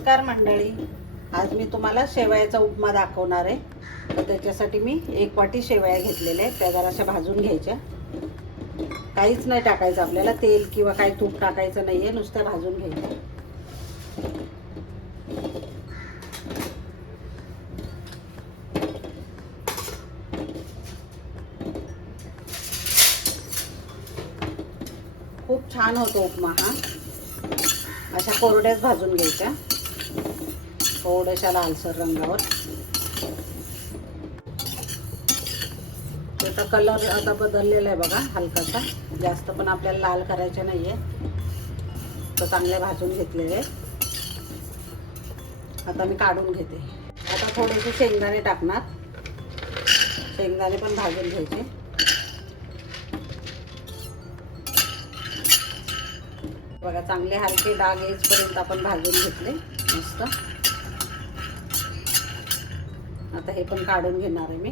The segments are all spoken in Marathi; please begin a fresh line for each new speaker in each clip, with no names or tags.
नमस्कार मंडळी. आज मी तुम्हाला शेवयाचा उपमा दाखवणार आहे. तर त्याच्यासाठी मी एक वाटी शेवया घेतलेल्या आहेत. त्या जराशा भाजून घ्यायच्या. काहीच नाही टाकायचं आपल्याला. तेल किंवा काही तूप टाकायचं नाही आहे नुसत्या भाजून घ्यायच्या खूप छान होतो उपमा हा. अशा कोरड्याच भाजून घ्यायच्या. थोड्याशा लालसर रंगावर. त्याचा कलर आता बदललेला आहे बघा हलकासा. जास्त पण आपल्याला लाल करायचे नाही आहे तर चांगले भाजून घेतलेले आता मी काढून घेते. आता थोडेसे शेंगदाणे टाकणार. शेंगदाणे पण भाजून घ्यायचे. बघा चांगले हलके डाग येईपर्यंत आपण भाजून घेतले. मस्त. आता हे पण काढून घेणार आहे मी.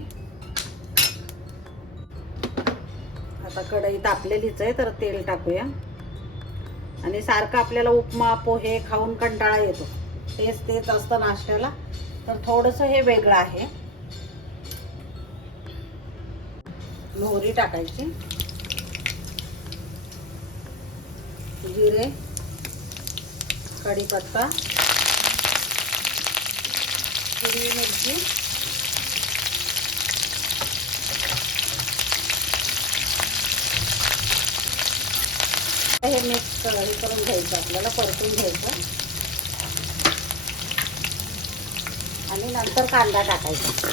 आता कढई तापलेलीच आहे तर तेल टाकूया. आणि सारखं आपल्याला उपमा पोहे खाऊन कंटाळा येतो. तेच तेच असतं नाश्त्याला. तर थोडंसं हे वेगळं आहे. मोहरी टाकायची. जिरे कढीपत्ता हिरवी मिरची. हे मिक्स हे करून घ्यायचं आपल्याला परतून घ्यायचं. आणि नंतर कांदा टाकायचा.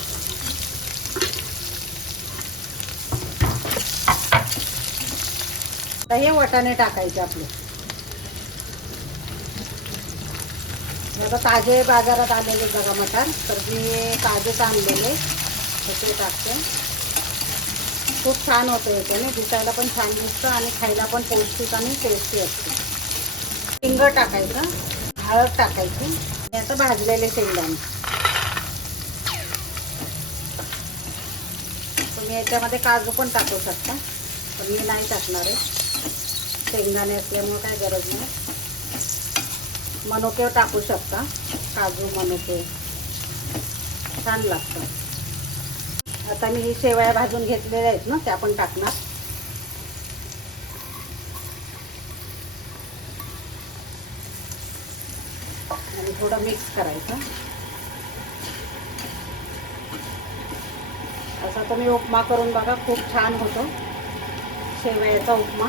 आता हे वाटाणे टाकायचे आपले. आता ताजे बाजारात आलेले बघा मटण. तर मी ताजेच आणलेले तसे टाकते. खूप छान होतं याच्याने दिसायला पण छान दिसतं आणि खायला पण पौष्टिक आणि टेस्टी असते. हिंग टाकायचं हळद टाकायची आणि असं भाजलेले शेंगदाणे. तुम्ही याच्यामध्ये काजू पण टाकू शकता पण मी नाही टाकणार आहे. शेंगदाणे असल्यामुळे काय गरज नाही. मनुके टाकू शकता काजू मनुके. छान लागतं. आता मी ही शेवया भाजून घेतलेल्या आहेत ना त्या पण टाकणार. आणि थोडं मिक्स करायचं. असा तुम्ही उपमा करून बघा खूप छान होतो शेवयाचा उपमा.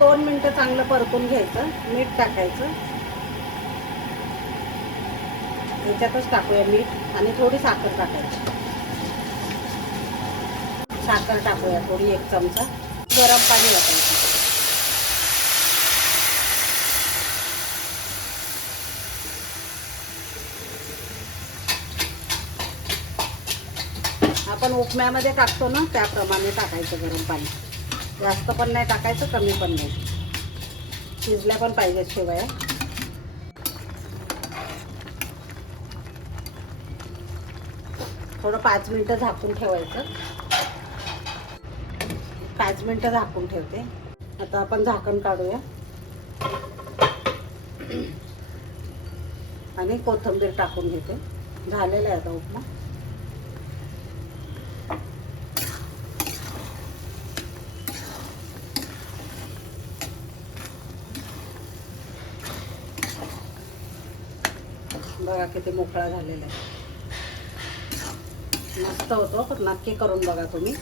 दोन मिनटं चांगलं परतून घ्यायचं मीठ टाकायचं. याच्यातच टाकूया मीठ आणि थोडी साखर टाकायची. साखर टाकूया थोडी एक चमचा. गरम पाणी टाकायचं. आपण उपम्यामध्ये टाकतो ना त्याप्रमाणे टाकायचं गरम पाणी. जास्त पण नाही टाकायचं कमी पण नाही. शिजल्या पण पाहिजेत शेवया. थोडं पाच मिनटं झाकून ठेवायचं. पाच मिनटं झाकून ठेवते. आता आपण झाकण काढूया. आणि कोथिंबीर टाकून घेते. झालेला आहे आता उपमा. बघा किती मोकळा झालेला आहे. मस्त होतो पण नक्की करून बघा तुम्ही